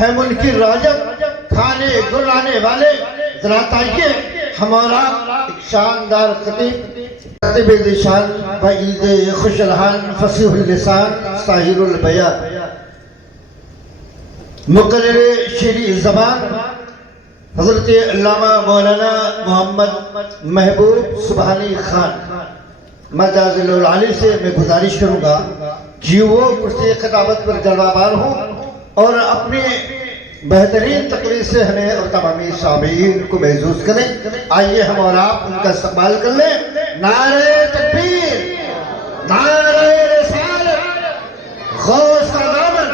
ہے منکر راجب کھانے گرانے والے، ذرا تائیے ہمارا ایک شاندار خطیب لسان بعید خوش الحان فصیح اللسان ساحر البیان مقرر شیریں زبان حضرت علامہ مولانا محمد محبوب سبحانی خان مجاز العالی سے میں گزارش کروں گا کہ وہ کرسی خطابت پر جلوہ بار ہوں اور اپنے بہترین تقریر سے ہمیں اور تمامی سامعین کو محظوظ کریں۔ آئیے ہم اور آپ ان کا استقبال کر لیں۔ نعرہ تکبیر، نعرہ رسالت، غوث کا دامن،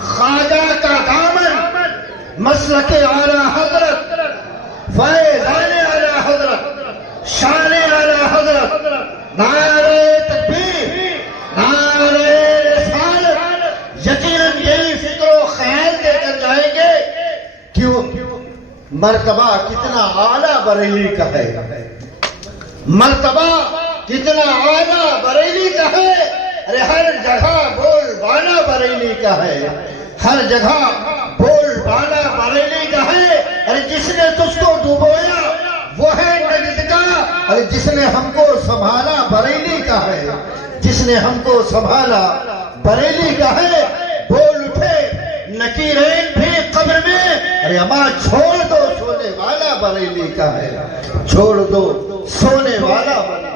خواجہ کا دامن، مسلک اعلی حضرت، فیضان اعلی حضرت، شان اعلی حضرت، نعرہ تکبیر، نعرہ رسالت۔ یقیناً یہی فکر و خیال دے کر جائیں گے کیوں مرتبہ کتنا اعلیٰ بریلی کا ہے، مرتبہ کتنا اعلیٰ بریلی کا ہے۔ ارے ہر جگہ بول بالا بریلی کا ہے، ہر جگہ بول بالا بریلی کا ہے۔ ارے جس نے تجھ کو ڈوبویا وہ ہے نجد کا، ارے جس نے ہم کو سنبھالا بریلی کا ہے، جس نے ہم کو سنبھالا بریلی کا ہے۔ بول اٹھے نکیرین بھی قبر میں، ارے اما چھوڑ دو سونے والا بریلی کا ہے، چھوڑ دو سونے والا بریلی۔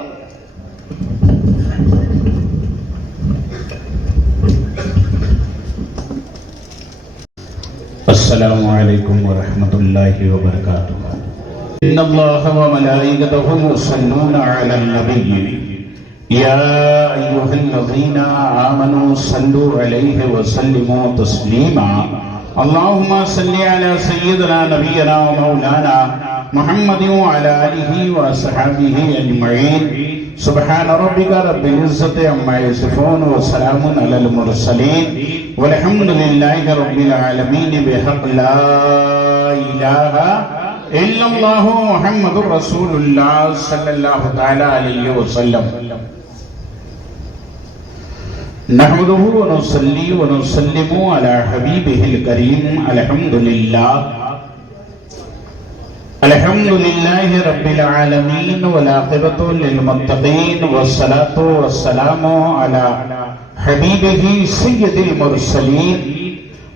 السلام علیکم ورحمۃ اللہ وبرکاتہ۔ ان اللہ وملائکتہ یصلون علی النبی یا ایھا الذین آمنوا صلوا علیہ وسلموا تسلیما۔ اللہم صل علی سیدنا نبینا ومولانا محمد وعلی آلہ وصحبہ اجمعین۔ سبحان ربک رب العزت عما یصفون وسلام علی المرسلین والحمد للہ رب العالمین بحق لا الہ الا اللہ محمد رسول اللہ صلی اللہ تعالی علیہ وسلم۔ نحمدہ ونصلی ونسلم علی حبیبہ الکریم۔ الحمد للہ رب العالمین والعاقبۃ للمتقین والصلاة والسلام علی حبیبہ سید المرسلین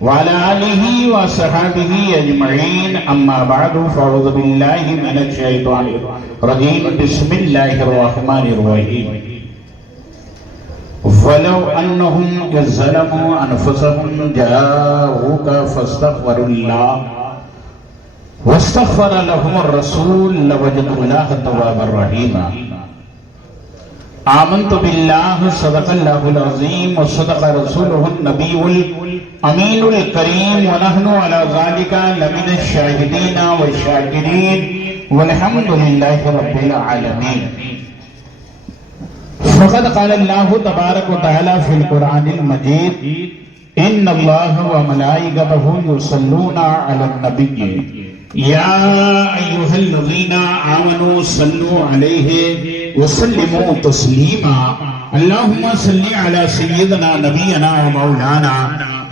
وعلى آلہ وصحبہ اجمعین۔ اما بعد فاعوذ باللہ من الشیطان الرجیم۔ بسم اللہ الرحمن الرحیم۔ وَلَوْ أَنَّهُمْ إِذْ ظَلَمُوا أَنفُسَهُمْ جَاءُوكَ فَاسْتَغْفَرُوا اللَّهَ وَاسْتَغْفَرَ لَهُمُ الرَّسُولُ لَوَجَدُوا اللَّهَ تَوَّابًا رَحِيمًا۔ آمنت باللہ صدق اللہ العظیم وصدق رسولہ النبی الامین الکریم ونحن علی ذالک لمن الشاہدین والشاکرین والحمد للہ رب العالمین۔ فقد قال اللہ تبارک و تعالی فی القرآن المجید ان اللہ وملائکتہ یصلون علی النبی یا ایھا الذین آمنوا صلوا علیہ وسلموا تسلیما۔ اللہم صلی علی سیدنا نبینا ومولانا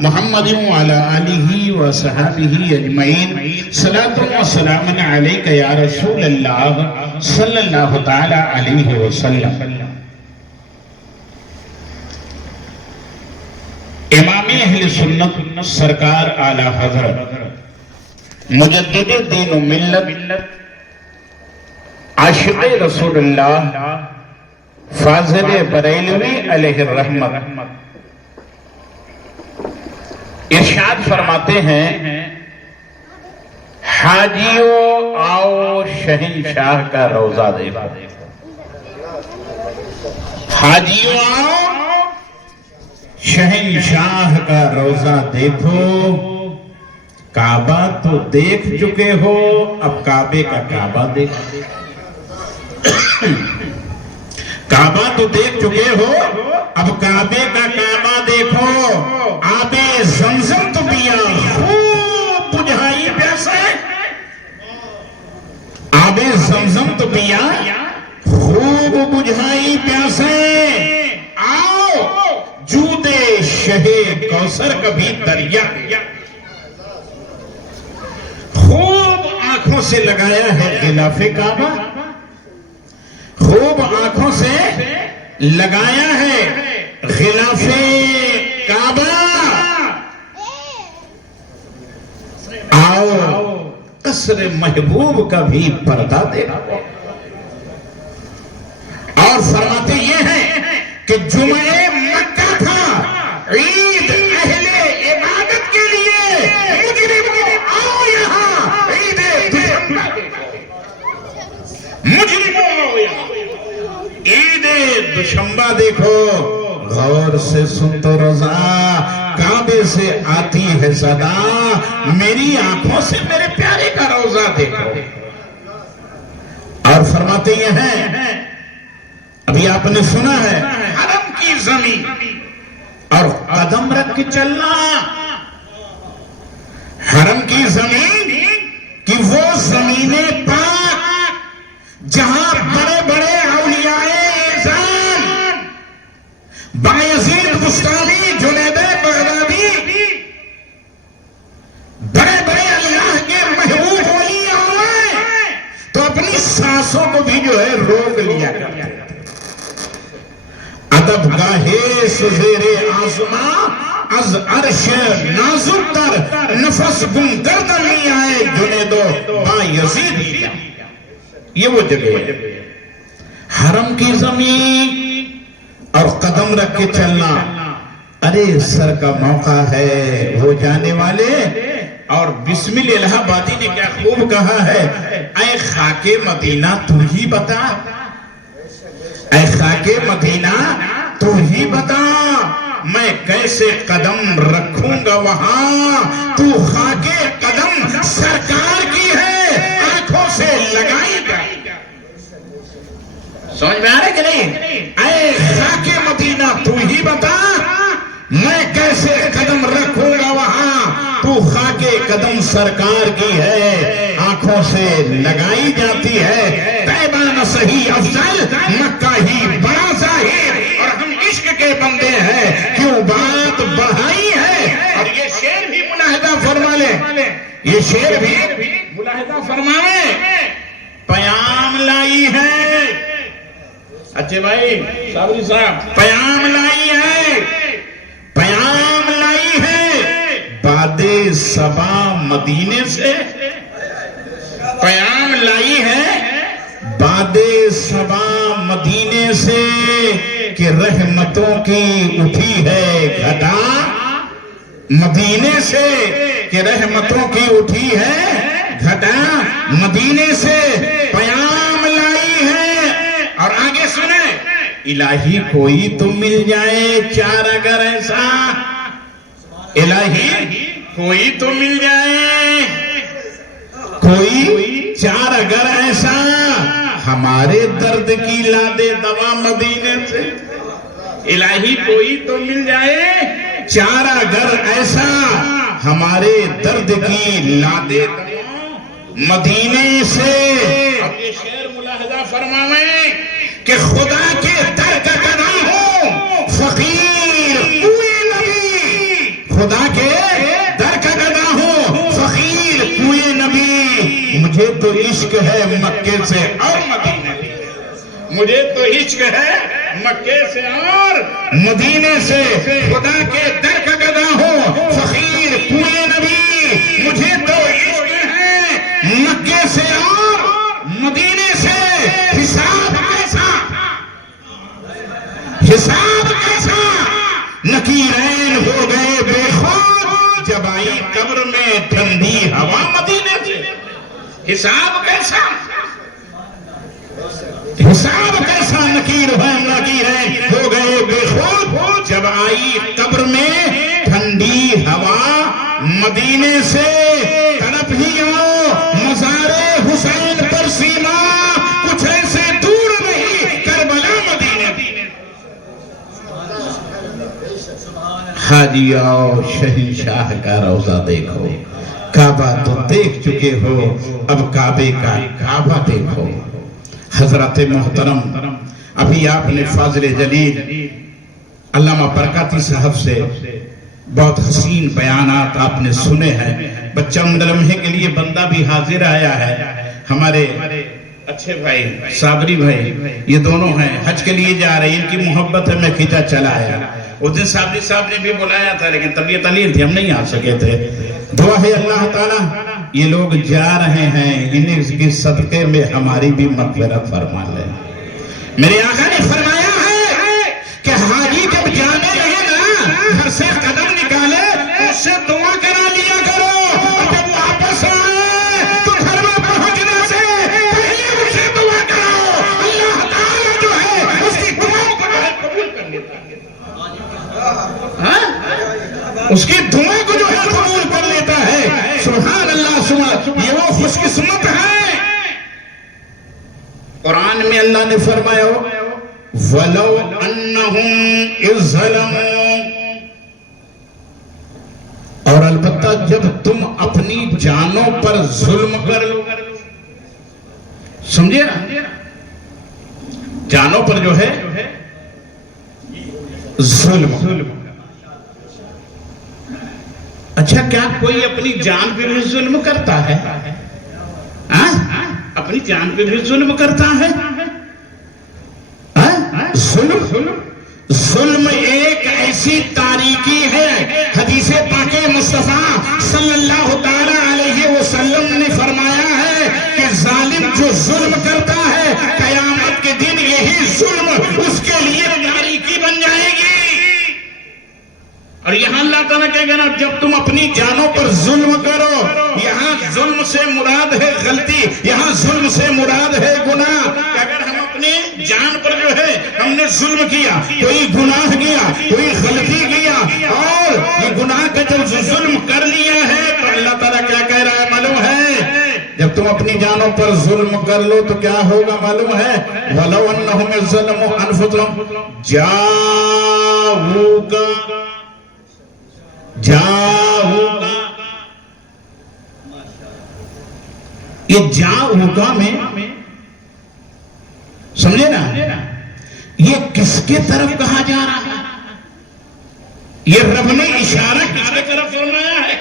محمد وعلی آلہ وصحبہ اجمعین۔ صلاۃ و سلام علیک یا رسول اللہ صلی اللہ تعالی علیہ وسلم۔ امام اہل سنت سرکار اعلی حضرت مجدد دین و ملت عاشق رسول اللہ فاضل بریلوی علیہ الرحمت ارشاد فرماتے ہیں، حاجیو آؤ شہنشاہ کا روضہ دیکھو، حاجیو آؤ شہنشاہ کا روضہ دیکھو۔ کعبہ تو دیکھ چکے ہو، اب کعبے کا کعبہ دیکھو۔ کعبہ تو دیکھ چکے ہو، اب کعبے کا کعبہ دیکھو۔ آب زمزم تو پیا خوب بجھائی پیاسے، آب زمزم تو پیا خوب بجھائی پیاسے۔ آؤ جود شہ کوثر کا بھی دریا آنکھوں سے لگایا ہے غلاف کعبہ، خوب آنکھوں سے لگایا ہے غلاف کعبہ. آؤ قصر محبوب کا بھی پردہ دیکھو. اور فرماتے یہ ہیں کہ جمعہ مکہ تھا عید اہل عبادت کے لیے. مجرموں آؤ یہاں عید دوشنبہ مجرموں آؤ یہاں عید دوشنبہ دیکھو. غور سے سن تو رضا کعبے سے آتی ہے صدا، میری آنکھوں سے میرے پیارے کا روضہ دیکھو. اور فرماتے یہ ہیں، ابھی آپ نے سنا ہے حرم کی زمین اور قدم رکھ کے چلنا. حرم کی زمین کہ وہ زمین پاک جہاں بڑے بڑے اولیاء اعظام بایزید بستانی، جنید بغدادی، بڑے بڑے اللہ کے محبوب ولی آئے تو اپنی سانسوں کو بھی جو ہے روک لیا کرتے. ادب گاہے سزیر آزما از عرش نازک تر، نفس گم گردن نہیں آئے جنیدو بایزید. یہ وہ جگہ ہے حرم کی زمین اور قدم رکھ کے چلنا. ارے سر کا موقع ہے وہ جانے والے. اور بسم اللہ آبادی نے کیا خوب کہا ہے، اے خاک مدینہ تو ہی بتا، اے خاک مدینہ تو ہی بتا، میں کیسے قدم رکھوں گا وہاں. تو خاک قدم سرکار کی ہے، آنکھوں سے لگائی گا. سمجھ میں آ رہے کہ نہیں؟ اے خاک مدینہ تو ہی بتا، میں کیسے قدم رکھوں گا وہاں. تو خاک قدم سرکار کی ہے، آنکھوں سے لگائی جاتی ہے. طیبہ نہ صحیح افضل، مکہ ہی بڑا ظاہر. اور ہم عشق کے بندے ہیں، کیوں بات بڑھائی ہے. اور یہ شعر بھی ملاحظہ فرما لیں، یہ شعر بھی ملاحظہ فرمائیں. پیام لائی ہے، اچھے بھائی صابری صاحب، پیام لائی ہے، پیام لائی ہے باد صبا مدینے سے. پیام لائی ہے باد صبا مدینے سے کہ رحمتوں کی اٹھی ہے گھٹا. مدینے سے کہ رحمتوں کی اٹھی ہے گھٹا، مدینے سے پیام لائی ہے. اور آگے سنیں، الہی کوئی تو مل جائے چار اگر ایسا، الہی کوئی تو مل جائے کوئی چار اگر ایسا، ہمارے درد کی لا دے دوا مدینے سے. الہی کوئی تو مل جائے چار اگر ایسا، ہمارے درد کی لا دے دوا مدینے سے. اب یہ شعر ملاحظہ فرمائیں کہ خدا کے در کا گدا ہو فقیر کوئے نبی، خدا کے در کا گدا ہو فقیر کوئے نبی. مجھے تو عشق ہے مکے سے اور مدینے سے، مجھے تو عشق ہے مکے سے اور مدینے سے. خدا کے در کا گدا ہو فقیر کوئے نبی، مجھے تو عشق ہے مکے سے اور مدینے سے. حساب کیسا، حساب کیسا، نکیرین ہو گئے بے خود جب آئی قبر میں ٹھنڈی ہوا مدینے سے. حساب کیسا، حساب کیسا، نکیرین ہو گئے بے خود جب آئی قبر میں ٹھنڈی ہوا مدینے سے. تڑپ ہی آؤ مزار حسین پر سیما، کچھ ایسے دور نہیں کربلا مدینے. حاجی آؤ شہنشاہ کا روضہ دیکھو. کعبہ تو دیکھ چکے ہو، اب کعبے کا کعبہ دیکھو. حضرت محترم، ابھی آپ نے فاضل جلیل علامہ برکاتی صاحب سے بہت حسین بیانات آپ نے سنے ہیں. بچہ چند لمحے کے لیے بندہ بھی حاضر آیا ہے. ہمارے اچھے بھائی صابری بھائی یہ دونوں ہیں, حج کے لیے جا رہے ہیں, ان کی محبت ہے, میں کھینچا چلا آیا. اس دن صابری صاحب نے بھی بلایا تھا لیکن طبیعت علیل تھی, ہم نہیں آ سکے تھے. دعا ہے اللہ تعالیٰ یہ لوگ جا رہے ہیں, انہیں کے صدقے میں ہماری بھی مغفرت فرما لے. میرے آقا نے فرمایا ہے کہ حاجی جب جانے لگے نا گھر سے قدم نکالے اس سے دعا کرا لیا کرو, اور جب واپس آئے تو گھر میں پہنچنے سے پہلے اس سے دعا کرو. اللہ تعالیٰ جو ہے اس کی دعاؤں کو قبول کر لیتا ہے, اس کی دعا کو جو ہے قبول کر لیتا ہے. سبحان اللہ, سبحان, یہ وہ خوش قسمت ہے. قرآن میں اللہ نے فرمایا وَلَوْ أَنَّهُمْ إِذْ ظَلَمُوا, اور البتہ جب تم اپنی جانوں پر ظلم کر لو. سمجھے نا, جانوں پر جو ہے ظلم. اچھا کیا کوئی اپنی جان پہ بھی ظلم کرتا ہے؟ اپنی جان پہ بھی ظلم کرتا ہے؟ ظلم ایک ایسی تاریکی ہے. حدیث پاک مصطفیٰ صلی اللہ تعالی علیہ وسلم نے فرمایا ہے کہ ظالم جو ظلم کرتا ہے قیامت کے دن یہی ظلم اس کے لیے تاریکی بن جائے گی. اور یہاں اللہ تعالیٰ کہے گا نا جب تم اپنی جانوں پر ظلم کرو, یہاں ظلم سے مراد ہے غلطی, یہاں ظلم سے مراد ہے گناہ. اگر ہم اپنی جان پر جو ہے ہم نے ظلم کیا, کوئی گناہ کیا, کوئی غلطی کیا, اور یہ گناہ کا جب ظلم کر لیا ہے تو اللہ تعالیٰ کیا کہہ رہا ہے معلوم ہے؟ جب تم اپنی جانوں پر ظلم کر لو تو کیا ہوگا معلوم ہے؟ وَلَوْ أَنَّهُمْ ظَلَمُوا أَنفُسَهُمْ جاؤگا. یہ جاؤگا میں سمجھے نا, یہ کس کے طرف کہا جا رہا ہے؟ یہ رب نے اشارہ کس کے طرف فرمایا ہے؟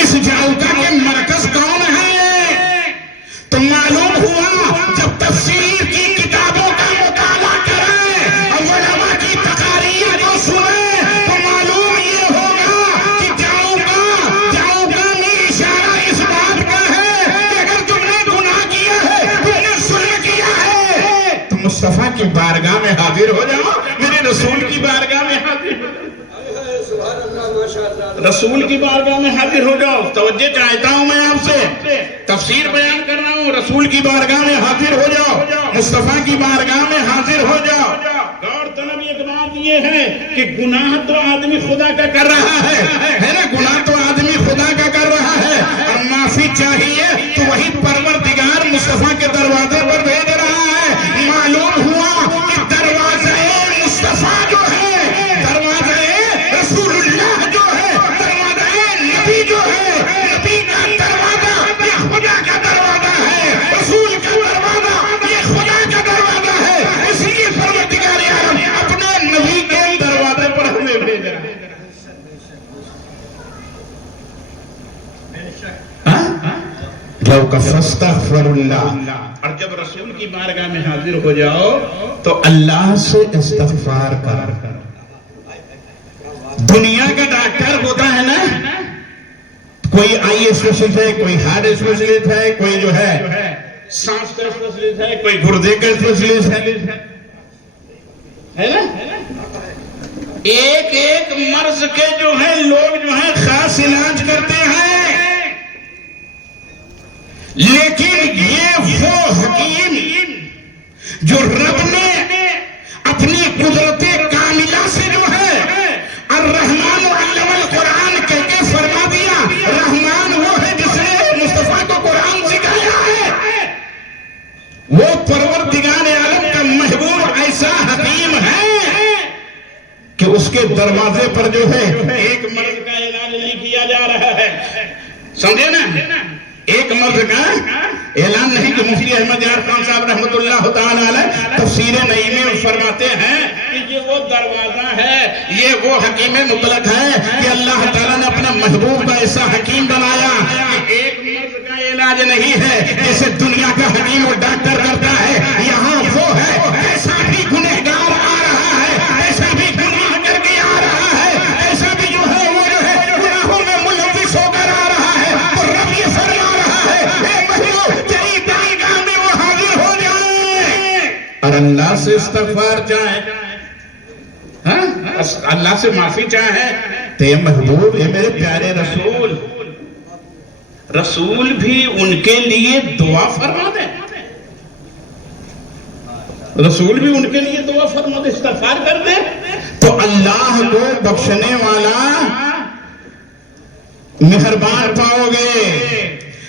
اس جاؤگا کے مرکز کون ہے؟ تو معلوم ہوا جب تفسیر کی کتابوں کا مطالعہ کریں اور علماء کی تقاریر کو سنیں تو معلوم یہ ہوگا کہ جاؤگا میں اشارہ اس بات کا ہے کہ اگر تم نے گناہ کیا ہے, تم نے ظلم کیا ہے, تو مصطفیٰ کی بارگاہ میں حاضر ہو جاؤ, میرے رسول کی بارگاہ میں حاضر ہو جاؤ, رسول کی بارگاہ میں حاضر ہو جاؤ. توجہ چاہتا ہوں میں آپ سے, تفسیر بیان کر رہا ہوں, رسول کی بارگاہ میں حاضر ہو جاؤ, مصطفیٰ کی بارگاہ میں حاضر ہو جاؤ. غور طلب ایک بات یہ ہے کہ گناہ تو آدمی خدا کا کر رہا ہے نا, گناہ تو آدمی خدا کا کر رہا ہے, اور معافی چاہیے تو وہی پروردگار مصطفیٰ کے دروازے پر بھیج رہا ہے. معلوم ہوا کہ دروازہ مصطفیٰ جو ہے, دروازہ رسول اللہ جو ہے, دروازہ نبی جو ہے, نبی کا دروازہ یہ خدا کا دروازہ ہے, رسول کا دروازہ یہ خدا کا دروازہ ہے. اس لیے پروردگار عالم اپنے نبی کے دروازے پر ہمیں بھیج رہا ہے. لو فاستغفر اللہ, اور جب رسول کی بارگاہ میں حاضر ہو جاؤ تو اللہ سے استغفار کر. دنیا کا ڈاکٹر ہوتا ہے نا, کوئی آئی اسپیشلسٹ ہے, کوئی ہارٹ اسپیشلسٹ ہے, کوئی جو ہے سانس کا اسپیشلسٹ ہے, کوئی گردے کا اسپیشلسٹ ہے نا. ایک ایک مرض کے جو ہے لوگ جو ہے خاص علاج کرتے ہیں, لیکن یہ وہ حکیم جو رب نے اپنی قدرت کاملہ سے جو ہے الرحمن علم القرآن کہہ کے فرما دیا. رحمان وہ ہے جس نے مصطفیٰ کو قرآن سکھایا ہے, وہ پروردگار عالم کا محبوب ایسا حکیم ہے کہ اس کے دروازے پر جو ہے ایک مرض کا علاج نہیں کیا جا رہا ہے. سمجھے نا, ایک مرد کا اعلان نہیں کہ مفتی احمد یار خان صاحب رحمۃ اللہ تعالی علیہ تفسیر نعیم میں فرماتے ہیں کہ یہ وہ دروازہ ہے، یہ وہ حکیم مطلق ہے کہ اللہ تعالیٰ نے اپنا محبوب کا ایسا حکیم بنایا کہ ایک مرد کا علاج نہیں ہے جیسے دنیا کا حکیم اور ڈاکٹر کرتا ہے، یہاں وہ ہے ایسا بھی گنہگار آ رہا ہے، ایسا بھی گناہ کر کے آ رہا ہے، ایسا بھی جو ہے وہ جو ہے گناہوں میں ملوث ہو کر آ رہا ہے، تو رب یہ فرما رہا ہے اے محبوب تیری درگاہ میں وہ حاضر ہو جائے اور اللہ سے استغفار چاہے، اللہ سے معافی چاہے تو یہ محبوب ہے میرے پیارے رسول، رسول بھی ان کے لیے دعا فرما دیں، رسول بھی ان کے لیے دعا فرما دے، استغفار کر دے تو اللہ کو بخشنے والا مہربان پاؤ گے،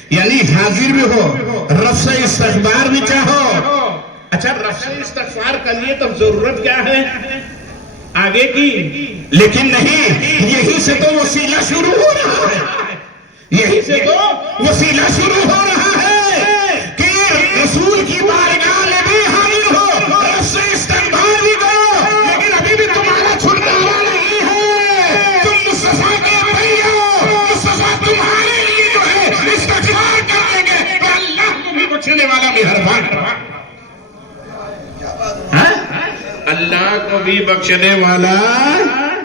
یعنی حاضر بھی ہو، رب سے استغفار بھی چاہو۔ اچھا رب سے استغفار کرنی تب ضرورت کیا ہے آگے کی، لیکن نہیں، یہی سے تو وسیلہ شروع ہو رہا ہے، یہی سے تو وسیلہ شروع ہو رہا ہے کہ رسول کی بارگاہ میں بھی حاضر ہو، رب سے استغفار بھی کرو، لیکن ابھی بھی تمہارا چھٹکارا نہیں ہے، تم مصطفیٰ کے بھائی ہو، مصطفیٰ تمہارے لیے جو ہے استغفار کریں گے تو اللہ کو بھی بخشنے والا مہربان، اللہ کو بھی بخشنے والا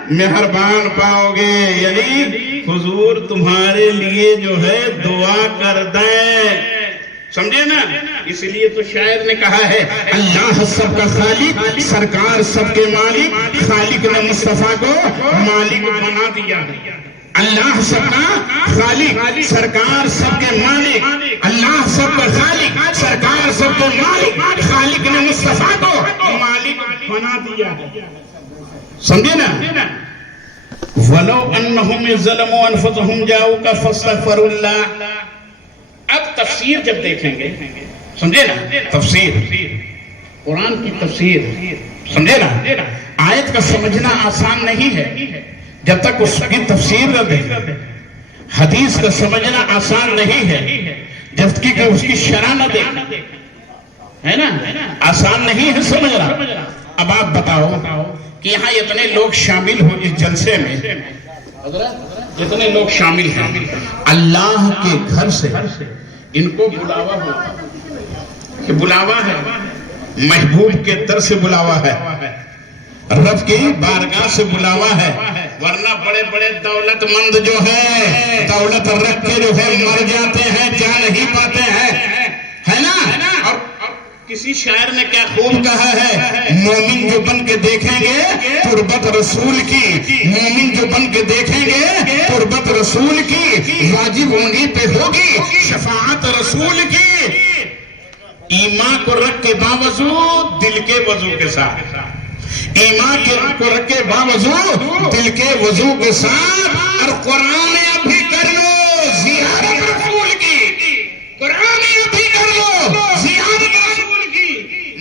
مہربان پاؤ گے، یعنی حضور تمہارے لیے جو ہے دعا کر دیں، سمجھے نا؟ اس لیے تو شاعر نے کہا ہے اللہ سب کا خالق، سرکار سب کے مالک، خالق نے مصطفیٰ کو مالک بنا دیا، اللہ سب کا خالق، سرکار سب کے مالک، اللہ سب کا خالق، سرکار سب کے مالک، خالق نے مصطفیٰ کو مالک بنا دیا، سمجھے نا؟ وَلَوْ أَنَّهُمْ ظَلَمُوا أَنفُسَهُمْ جَاءُوكَ فَاسْتَغْفَرُوا اللَّهَ۔ اب تفسیر جب دیکھیں گے، سمجھے نا؟ تفسیر قرآن کی تفسیر، سمجھے نا؟ آیت کا سمجھنا آسان نہیں ہے جب تک اس کی تفسیر نہ دیکھیں، حدیث کا سمجھنا آسان نہیں ہے جب تک کہ اس کی شرح نہ دیکھیں، ہے نا؟ آسان نہیں ہے سمجھنا۔ اب آپ بتاؤ کہ یہاں اتنے لوگ شامل ہو اس جلسے میں، جتنے لوگ شامل ہیں، اللہ کے گھر سے ان کو بلاوا ہو کہ بلاوا ہے، محبوب کے در سے بلاوا ہے، رب کی بارگاہ سے بلاوا ہے، ورنہ بڑے بڑے دولت مند جو ہے دولت رکھ کے جو ہے مر جاتے ہیں، جا نہیں پاتے ہیں، ہے نا؟ اور کسی شاعر نے کیا خوب کہا ہے، مومن جو بن کے دیکھیں گے تربت رسول کی، مومن جو بن کے دیکھیں گے تربت رسول کی، واجب انہی پہ ہوگی شفاعت رسول کی، ایمان کو رکھ کے باوضو دل کے وضو کے ساتھ، ایمان کو رکھ کے باوضو دل کے وضو کے ساتھ، اور قرآن ابھی کر لو زیارت رسول کی، قرآن ابھی کر لو زیارت رسول کی۔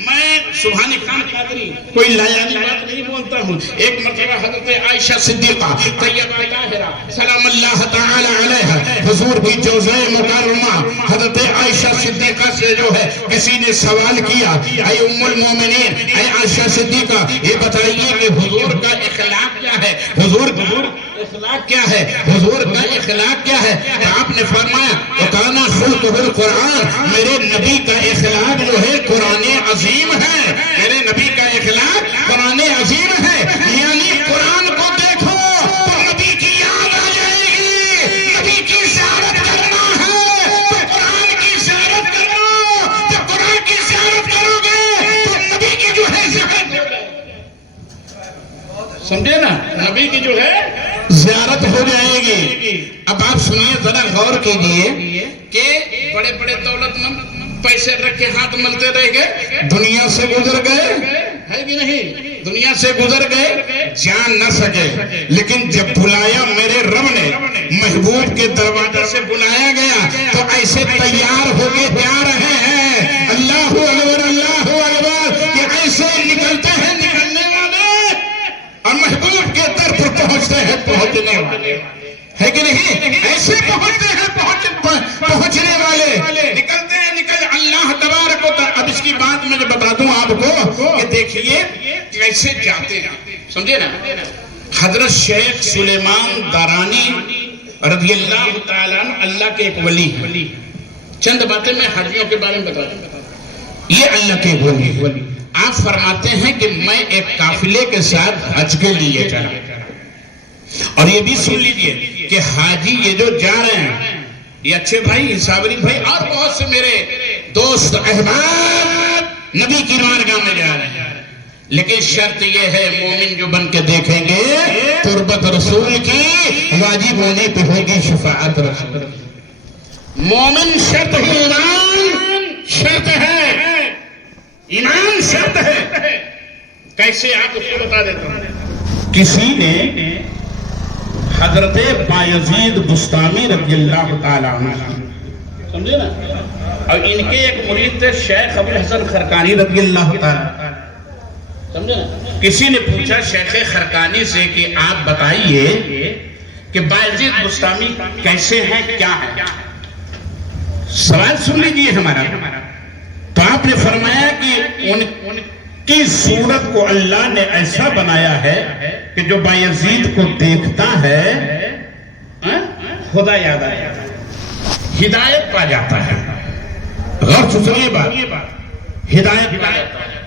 میں سبحانی خان قادری کوئی لایانی بات نہیں بولتا ہوں، ایک مرتبہ حضرت عائشہ صدیقہ طیبہ طاہرہ سلام اللہ تعالی علیہ حضور کی جوزہ مکرمہ حضرت عائشہ صدیقہ سے جو ہے کسی نے سوال کیا، اے ام المومنین، اے عائشہ صدیقہ، یہ بتائیے کہ حضور کا اخلاق کیا ہے، حضور اخلاق کیا ہے، حضور کا اخلاق کیا ہے؟ تو آپ نے فرمایا وَكَانَ خُلْقُهُ الْقُرْآنِ، میرے نبی کا اخلاق جو ہے قرآن عظیم ہے، میرے نبی کا اخلاق قرآن عظیم ہے، یعنی قرآن کو دیکھو تو نبی کی یاد آ جائے گی، نبی کی زیارت کرنا ہے تو قرآن کی زیارت کرو، جب قرآن کی زیارت کرو گے تو نبی کی جو ہے زیارت ہو جائے گی، سمجھے نا؟ نبی کی جو ہے زیارت ہو جائے گی۔ اب آپ سنیے ذرا غور کیجئے کہ بڑے بڑے دولت مند پیسے رکھ کے ہاتھ ملتے رہ گئے، دنیا سے گزر گئے، ہے بھی نہیں، دنیا سے گزر گئے، جان نہ سکے، لیکن جب بلایا میرے رب نے، محبوب کے دروازے سے بلایا گیا تو ایسے تیار ہو کے جا رہے ہیں، اللہ اکبر اللہ اکبر، کہ ایسے نکلتے ہیں نکلنے والے اور محبوب کے در پر پہنچتے ہیں پہنچنے والے، ہے کہ نہیں؟ ایسے پہنچتے ہیں پہنچنے والے دیکھیے کیسے جاتے ہیں، سمجھے نا۔ حضرت شیخ سلیمان دارانی رضی اللہ تعالیٰ عنہ اللہ کے ایک ولی ہیں۔ چند باتیں میں حاجیوں کے بارے میں بتا دوں، یہ اللہ کے ولی ہیں۔ آپ فرماتے ہیں کہ میں ایک قافلے کے ساتھ حج کے لیے چلا، اور یہ بھی سن لیجئے کہ حاجی یہ جو جا رہے ہیں، یہ اچھے بھائی، صابری بھائی اور بہت سے میرے دوست احباب نبی کی بارگاہ میں جا رہے ہیں، لیکن شرط یہ ہے مومن جو بن کے دیکھیں گے تربت رسول کی واجب ہونے پہ ہوگی شفاعت رسول کی۔ مومن شرط ہے، ایمان شرط ہے، ایمان شرط ہے۔ کیسے آپ اس کو بتا دیتا ہوں۔ کسی نے حضرت بایزید بستامی رضی اللہ تعالیٰ عنہ، سمجھے نا، اور ان کے ایک مرید تھے شیخ ابو الحسن خرقانی رضی اللہ تعالیٰ، سمجھے نا۔ کسی نے پوچھا شیخ خرقانی سے کہ آپ بتائیے کہ بایزید بستامی کیسے ہیں، کیا ہے؟ سوال سن لیجیے ہمارا۔ تو آپ نے فرمایا کہ ان کی صورت کو اللہ نے ایسا بنایا ہے کہ جو بایزید کو دیکھتا ہے خدا یاد آیا، ہدایت پا جاتا ہے۔ غور سے سنیے بات، ہدایت پا جاتا ہے۔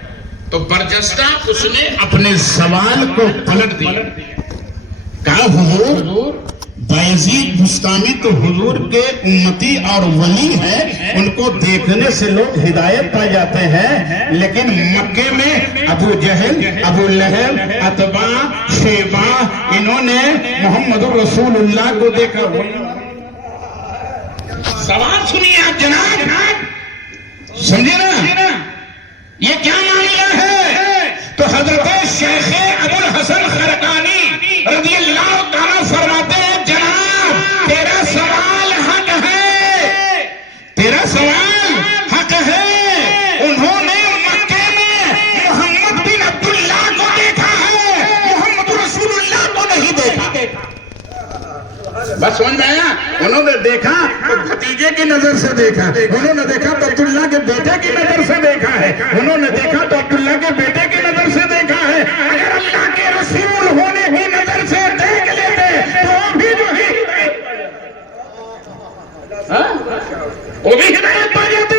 تو برجستہ اس نے اپنے سوال کو پلٹ دیا، کہا حضور بایزید بستامی تو حضور کے امتی اور ولی ہے، ان کو دیکھنے سے لوگ ہدایت پا جاتے ہیں، لیکن مکے میں ابو جہل، ابو لہب، عتبہ، شیبہ، انہوں نے محمد رسول اللہ کو دیکھا۔ سوال سنیے آپ جناب، سمجھے نا یہ کیا معاملہ ہے؟ تو حضرت شیخ ابو الحسن خرقانی رضی اللہ تعالیٰ فرماتے ہیں جناب تیرا سوال حق ہے، تیرا سوال حق ہے۔ انہوں نے مکے میں محمد بن عبداللہ کو دیکھا ہے، محمد رسول اللہ کو نہیں دیکھا۔ بس سمجھ میں آیا؟ انہوں نے دیکھا تو بھتیجے کی نظر سے دیکھا، انہوں نے دیکھا تو عبداللہ کے بیٹے کی نظر سے دیکھا ہے، انہوں نے دیکھا تو عبداللہ کے بیٹے کی نظر سے دیکھا ہے۔ اگر اللہ کے رسول ہونے کی نظر سے دیکھ لیتے تو وہ بھی جو ہے وہ بھی ہدایت پا جاتے۔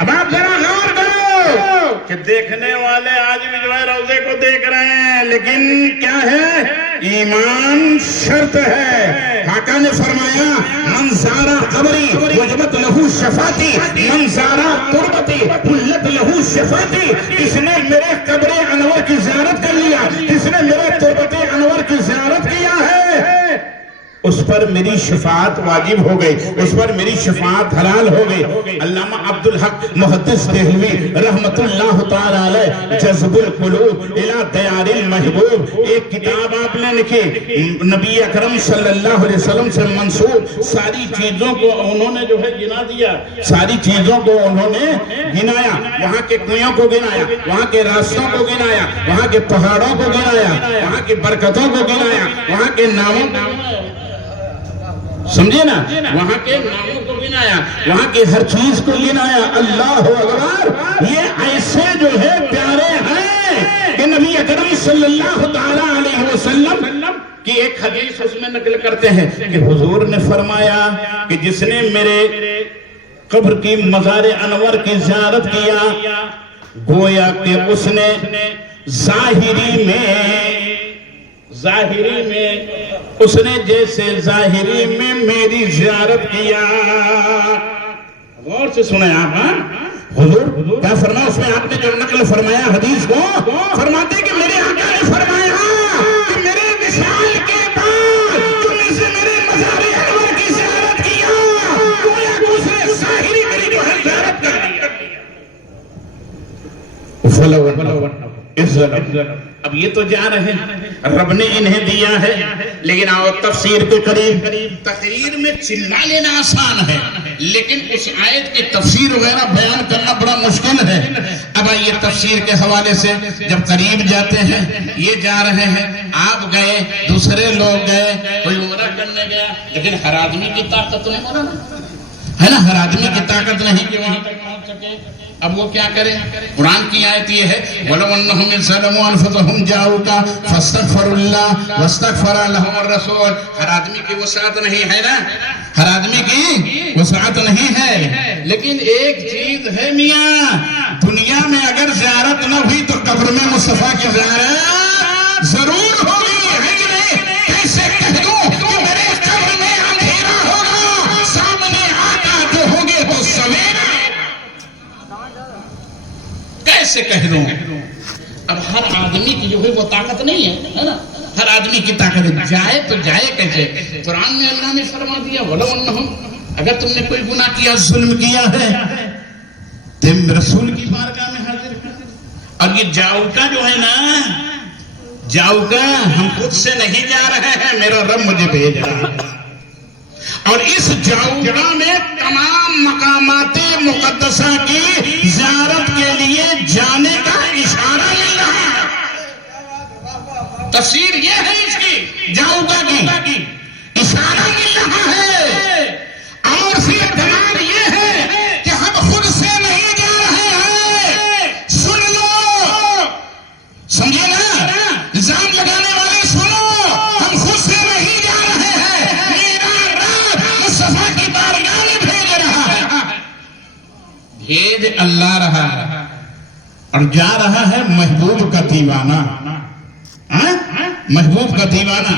اب آپ ذرا غور کرو کہ دیکھنے والے آج بھی جو ہے روزے کو دیکھ رہے ہیں، لیکن کیا ہے؟ ایمان شرط ہے۔ آقا نے فرمایا من زارا قبری وجبت لہو شفاعتی، من زارا تربتی حلت لہو شفاعتی۔ اس نے میرے قبر انور کی زیارت کر لیا، اس نے میرے تربت انور کی زیارت کیا ہے، اس پر میری شفاعت واجب ہو گئی، اس پر میری شفاعت حلال ہو گئی۔ علامہ عبدالحق محدث دہلوی رحمت اللہ تعالی علیہ جذب القلوب الی دیار المحبوب، ایک کتاب آپ نے لکھی، نبی اکرم صلی اللہ علیہ وسلم سے منسوب ساری چیزوں کو انہوں نے جو ہے گنا دیا، ساری چیزوں کو انہوں نے گنایا، وہاں کے کنویں کو گنایا، وہاں کے راستوں کو گنایا، وہاں کے پہاڑوں کو گنایا، وہاں کی برکتوں کو گنایا، وہاں کے ناموں سمجھے نا، وہاں کے ناموں کو گنایا، وہاں کی ہر چیز کو گنایا۔ اللہ اکبر، یہ ایسے جو ہے پیارے ہیں کہ نبی اکرم صلی اللہ تعالی علیہ وسلم کی ایک حدیث اس میں نقل کرتے ہیں کہ حضور نے فرمایا کہ جس نے میرے قبر کی مزار انور کی زیارت کیا گویا کہ اس نے ظاہری میں اس نے جیسے ظاہری میں میری زیارت کیا۔ غور سے سنیں آپ، حضور کیا فرمایا اس میں؟ آپ نے جو نقل فرمایا حدیث کو، فرماتے کہ میرے آقا نے فرمایا کہ میرے وصال کے بعد تم نے سے میرے مزار انور کی زیارت کیا گویا کہ اس نے ظاہری میری جو ہے زیارت کر دیا۔ اب یہ تو جا رہے ہیں، رب نے انہیں دیا ہے، لیکن آؤ تفسیر کے قریب۔ تقریر میں چلا لینا آسان ہے، لیکن اس آیت کی تفسیر وغیرہ بیان کرنا بڑا مشکل ہے۔ اب آئیے تفسیر کے حوالے سے جب قریب جاتے ہیں، یہ جا رہے ہیں، آپ گئے، دوسرے لوگ گئے، کوئی عمرہ کرنے گیا، لیکن ہر آدمی کی طاقت نہیں مولانا، ہے نا، ہر آدمی کی طاقت نہیں کہ وہاں تک پہنچ سکے. اب وہ کیا کرے؟ قرآن کی آیت یہ ہے وَلَوْ أَنَّهُمْ إِذْ ظَلَمُوا أَنفُسَهُمْ جَاءُوكَ فَاسْتَغْفَرُوا اللَّهَ وَاسْتَغْفَرَ لَهُمُ الرَّسُولُ. ہر آدمی کی وسعت نہیں ہے نا، ہر آدمی کی وسعت نہیں ہے. لیکن ایک چیز ہے میاں، دنیا میں اگر زیارت نہ ہوئی تو قبر میں مصطفیٰ کی زیارت ضرور ہوگی، ہے کہ نہیں؟ کیسے کہہ دوں کہ میرے قبر میں اندھیرا ہوگا، سامنے آقا جو ہوں گے تو سویرا. کیسے کہہ دوں؟ اب ہر آدمی کی جو ہے وہ طاقت نہیں ہے نا، ہر آدمی کی طاقت جائے تو جائے کیسے؟ قرآن میں اللہ نے فرما دیا وَلَوْ أَنَّهُمْ، اگر تم نے کوئی گناہ کیا، ظلم کیا ہے، تم رسول کی بارگاہ میں حاضر کر. اور یہ جاؤ کا جو ہے نا، جاؤ کا ہم خود سے نہیں جا رہے ہیں، میرا رب مجھے بھیج رہا ہے. اور اس جاؤگا میں تمام مقامات مقدسہ کی زیارت کے لیے جانے کا اشارہ مل رہا ہے. تفسیر یہ ہے اس کی، جاؤگا کی اشارہ مل رہا ہے. اور پھر دماغ یہ ہے کہ ہم خود سے نہیں جا رہے ہیں. سن لو، سمجھے نا، الزام لگانے والے سنو، ہم خود سے نہیں جا رہے ہیں، میرا رب مصطفیٰ کی بارگاہ میں بھیج رہا ہے. بھیج اللہ رہا ہے اور جا رہا ہے محبوب کا دیوانہ. محبوب کا دیوانہ.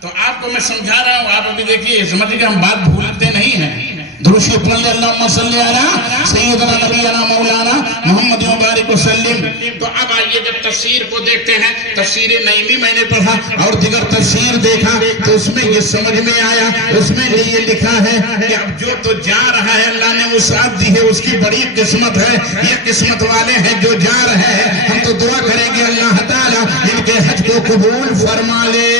تو آپ کو میں سمجھا رہا ہوں، آپ ابھی دیکھیے، سمجھے کہ ہم بات بھولتے نہیں ہیں. درود پڑھ لیں اللہم صلی علی سیدنا نبینا مولانا محمد مبارک وسلم. تو اب آئیے، جب تفسیر کو دیکھتے ہیں، تفسیر نعیمی میں نے پڑھا اور دیگر تفسیر دیکھا تو اس میں یہ سمجھ میں آیا، اس میں یہ لکھا ہے کہ اب جو تو جا رہا ہے، اللہ نے وسعت دی ہے، اس کی بڑی قسمت ہے. یہ قسمت والے ہیں جو جا رہے ہیں. ہم تو دعا کریں گے اللہ تعالیٰ ان کے حج کو قبول فرما لے.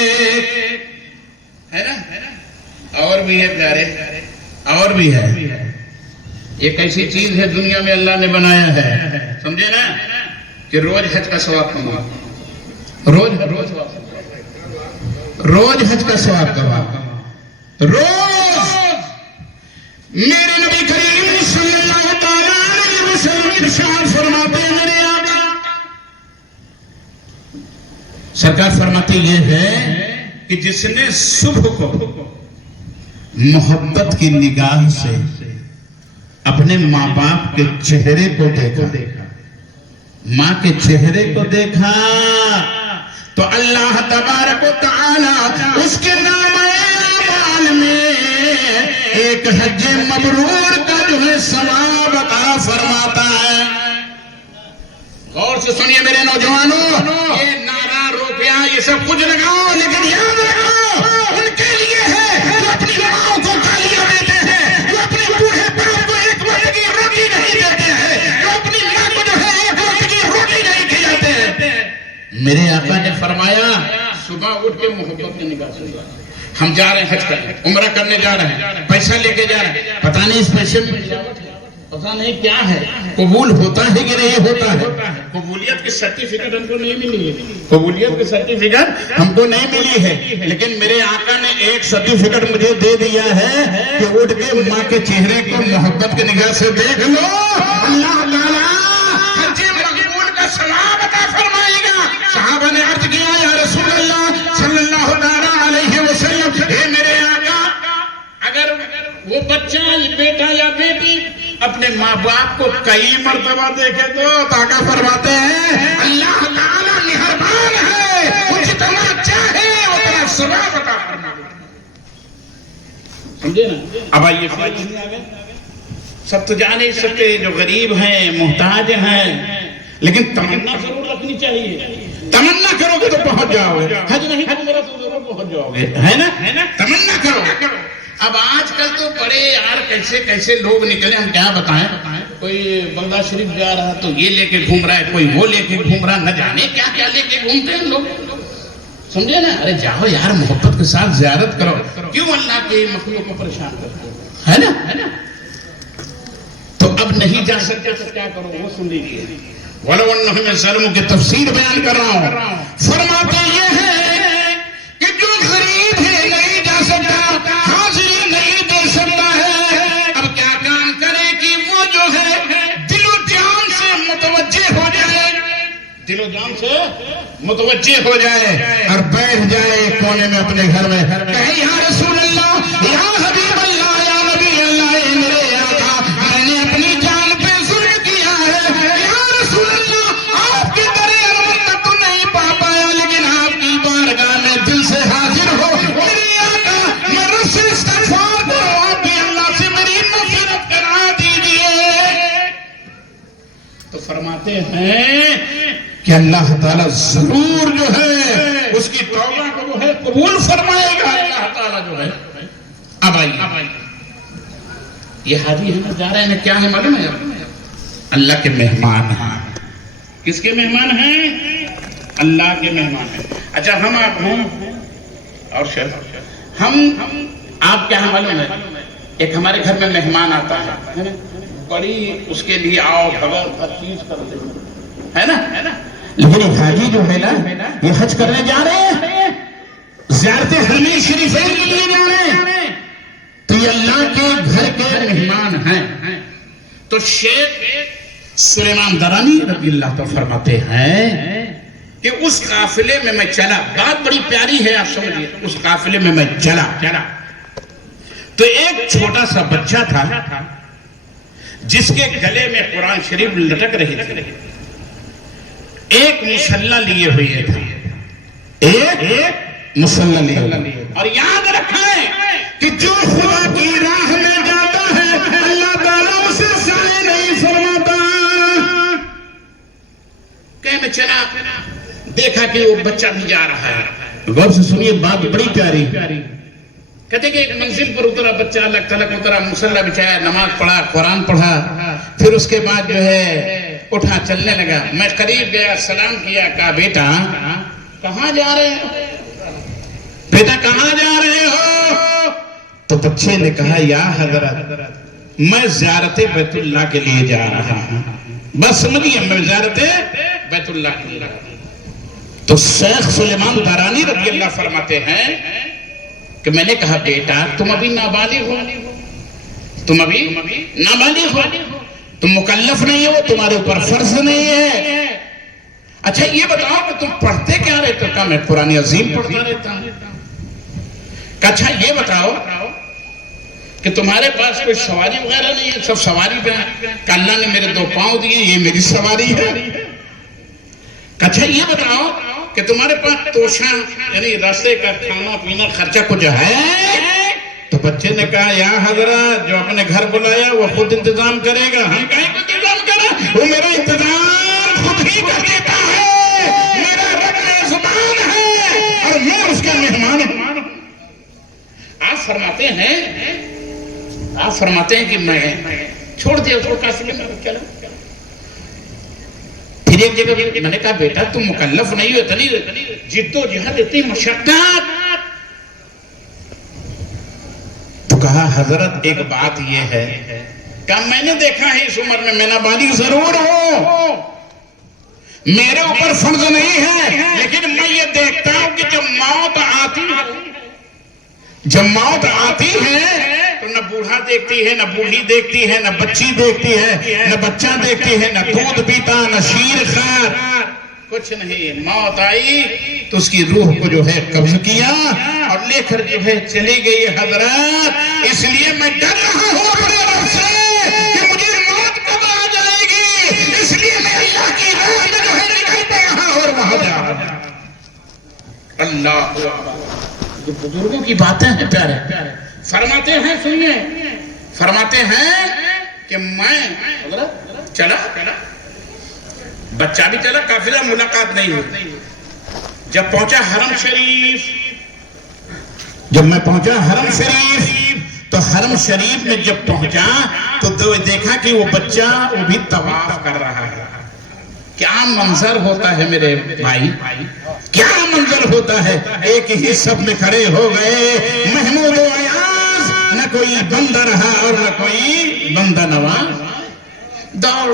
ہے نا؟ اور بھی ہے پیارے، اور بھی ہے. ایک ایسی چیز ہے دنیا میں اللہ نے بنایا ہے، سمجھے نا، کہ روز حج کا ثواب کماؤ. روز حج کا ثواب کماؤ. روز میرے نبی کریم صلی اللہ تعالیٰ علیہ وسلم ارشاد فرماتے ہیں، میرے آقا سرکار فرماتے یہ ہے کہ جس نے صبح کو محبت کی نگاہ سے اپنے ماں باپ کے چہرے کو دیکھا، ماں کے چہرے کو دیکھا، تو اللہ تبارک و تعالی اس کے نام اعمال میں ایک حج مبرور کا جو ہے ثواب عطا فرماتا ہے. غور سے سنیے میرے نوجوانوں، یہ نعرہ روپیہ یہ سب کچھ لگاؤ، لیکن یاد رکھو ان کے لیے ہے جو اپنی ماں کو گالیاں دیتے ہیں، جو اپنے بوڑھے باپ کو ایک وقت کی روٹی نہیں دیتے ہیں، جو اپنی ماں کو جو ہے ایک وقت کی روٹی نہیں کھلاتے ہیں. میرے آقا نے فرمایا صبح اٹھ کے محبت کی نگاہ سے ہم جا رہے ہیں حج کرنے، عمرہ کرنے جا رہے ہیں، پیسہ لے کے جا رہے ہیں، پتہ نہیں اس پیسے میں پتہ نہیں کیا ہے، قبول ہوتا ہے کہ نہیں ہوتا ہے. قبولیت کی سرٹیفکیٹ ہم کو نہیں ملی ہے، قبولیت کی سرٹیفکیٹ ہم کو نہیں ملی ہے، لیکن میرے آقا نے ایک سرٹیفکیٹ مجھے دے دیا ہے کہ اٹھ کے ماں کے چہرے کو محبت کی نگاہ سے دیکھ لو، اللہ تعالیٰ حج مقبول کا ثواب عطا فرمائے گا. صحابہ نے عرض کیا یا رسول اللہ صلی اللہ علیہ وسلم، اے میرے آقا اگر وہ بچہ بیٹا یا بیٹی اپنے ماں باپ کو کئی مرتبہ دیکھے تو آقا فرماتے ہیں اللہ تعالیٰ مہربان ہے، وہ جتنا چاہے اتنا ثواب عطا فرمائے. سمجھے نا؟ اب آئیے سب تو جا نہیں سکتے، جو غریب ہیں، محتاج ہیں، لیکن تمنا ضرور رکھنی چاہیے. تمنا کرو گے تو پہنچ جاؤ گے، حج نہیں میرا تو ضرور پہنچ جاؤ گے، ہے نا؟ تمنا کرو. اب آج کل تو بڑے یار کیسے کیسے لوگ نکلے، ہم کیا بتائیں. کوئی بنگلہ شریف جا رہا تو یہ لے کے گھوم رہا ہے، کوئی وہ لے کے گھوم رہا، نہ جانے کیا کیا لے کے گھومتے ہیں لوگ. سمجھے نا؟ ارے جاؤ یار، محبت کے ساتھ زیارت کرو. کیوں اللہ کے مخلوق کو پریشان کرتے ہو، ہے نا؟ تو اب نہیں جا سکتے تو کیا کرو، وہ سن لیجیے. وَلَوْ أَنَّهُمْ يَعْلَمُونَ کی تفسیر بیان کر رہا ہوں. فرماتے یہ ہے کہ جو غریب ہے نہیں جا سکتا، حاضری نہیں دے سکتا ہے. اب کیا جان سے متوجہ ہو جائے اور بیٹھ جائے کونے میں اپنے گھر میں، کہے یا رسول اللہ، یا حبیب اللہ، یا نبی اللہ، اے میرے آقا، میں نے اپنی جان پہ ظلم کیا ہے، یا رسول اللہ، آپ کی درِ انور تو نہیں پا پایا، لیکن آپ کی بارگاہ میں دل سے حاضر ہو، میرے آقا، میں رب سے استغفار کرو، آپ بھی اللہ سے میری مغفرت کرا دیجئے۔ تو فرماتے ہیں کہ اللہ تعالیٰ ضرور جو ہے اس کی توبہ کو جو ہے قبول فرمائے گا اللہ تعالیٰ جو ہے۔ اب آئیے، یہ حاجی ہے نا، جا رہے ہیں، کیا ہے معلوم ہے؟ اللہ کے مہمان ہیں۔ کس کے مہمان ہیں؟ اللہ کے مہمان ہیں۔ اچھا ہم آپ ہیں اور شیخ، ہم آپ کیا ہے معلوم ہے؟ ایک ہمارے گھر میں مہمان آتا ہے، بڑی اس کے لیے آؤ بغیر ہر چیز کر دیں، ہے نا؟ لیکن ایک حاجی جو ہے نا، یہ حج کرنے جا رہے ہیں، زیارت حرمین شریفین کے لیے جا رہے ہیں، تو یہ اللہ کے گھر کے مہمان ہیں۔ تو شیخ سلیمان درانی رضی اللہ تعالیٰ فرماتے ہیں کہ اس قافلے میں میں چلا، بات بڑی پیاری ہے، آپ سمجھئے، اس قافلے میں میں چلا تو ایک چھوٹا سا بچہ تھا جس کے گلے میں قرآن شریف لٹک رہی تھی، ایک مسلح لیے ہوئے تھے، ایک مسلح لیے ہوئے، اور یاد رکھیں کہ جو خدا کی راہ میں جاتا ہے اللہ تعالیٰ اسے ضائع نہیں فرماتا۔ کہ میں چلا، دیکھا کہ وہ بچہ بھی جا رہا ہے، غور سے سنیے، بات بڑی پیاری۔ کہتے کہ ایک منزل پر اترا بچہ، الگ تلک اترا، مصلی بچھایا، نماز پڑھا، قرآن پڑھا، پھر اس کے بعد جو ہے اٹھا چلنے لگا۔ میں قریب گیا، سلام کیا، کہا بیٹا کہاں جا رہے ہو؟ بیٹا کہاں جا رہے ہو؟ تو بچے نے کہا یا حضرت میں زیارت بیت اللہ کے لیے جا رہا ہوں۔ بس سمجھئے، میں زیارت بیت اللہ کے لیے جا رہا ہوں۔ تو شیخ سلیمان درانی رضی اللہ فرماتے ہیں کہ میں نے کہا بیٹا تم ابھی نابالغ ہو، تم ابھی نابالغ ہو، تم مکلف نہیں ہو، تمہارے اوپر فرض نہیں ہے۔ اچھا یہ بتاؤ کہ تم پڑھتے کیا رہتے؟ کہا میں قرآن عظیم پڑھتا رہتا ہوں۔ کہا اچھا یہ بتاؤ کہ تمہارے پاس کوئی سواری وغیرہ نہیں ہے، سب سواری پہ ہیں؟ کہ اللہ نے میرے 2 پاؤں دیے، یہ میری سواری ہے۔ کہ اچھا یہ بتاؤ کہ تمہارے پاس توشہ یعنی راستے کا کھانا پینا خرچہ کچھ ہے؟ تو بچے نے کہا یا حضرت جو اپنے گھر بلایا وہ خود انتظام کرے گا۔ ہم کہیں کو انتظام کریں؟ وہ میرا انتظام خود ہی کر دیتا ہے، میرا رب میزبان ہے اور میں اس کا مہمان ہوں۔ آپ فرماتے ہیں کہ میں چھوڑ دیا اس کو قافلے میں چلا۔ پھر ایک جگہ میں نے کہا بیٹا تم مکلف نہیں ہو، اتنی جد و جہد، اتنی مشقت۔ تو کہا حضرت ایک بات یہ ہے کہ میں نے دیکھا ہے اس عمر میں میں نابالغ ضرور ہوں، میرے اوپر فرض نہیں ہے، لیکن میں یہ دیکھتا ہوں کہ جب موت آتی ہے تو نہ بوڑھا دیکھتی ہے، نہ بوڑھی دیکھتی ہے، نہ بچی دیکھتی ہے، نہ بچہ دیکھتی ہے، نہ دودھ پیتا، نہ شیر خار، کچھ نہیں۔ موت آئی تو اس کی روح کو جو ہے قبض کیا اور لے کر جو ہے چلی گئی حضرات۔ اس لیے میں ڈر رہا ہوں اپنے رب سے کہ مجھے موت کب آ جائے گی، اس لیے میں اللہ کی راہ میں جو ہے نکلتا رہا اور وہاں جا رہا۔ اللہ بزرگوں کی باتیں ہیں پیارے، فرماتے ہیں سنیے، فرماتے ہیں کہ میں چلا، بچہ بھی چلا، قافلہ ملاقات نہیں ہوئی۔ جب پہنچا حرم شریف، جب میں پہنچا حرم شریف تو حرم شریف میں جب پہنچا تو دیکھا کہ وہ بچہ وہ بھی طواف کر رہا ہے۔ کیا منظر ہوتا ہے میرے بھائی، کیا منظر ہوتا ہے۔ ایک ہی صف میں کھڑے ہو گئے محمود و ایاز، نہ کوئی بندہ رہا اور نہ کوئی بندہ نواز، دوڑ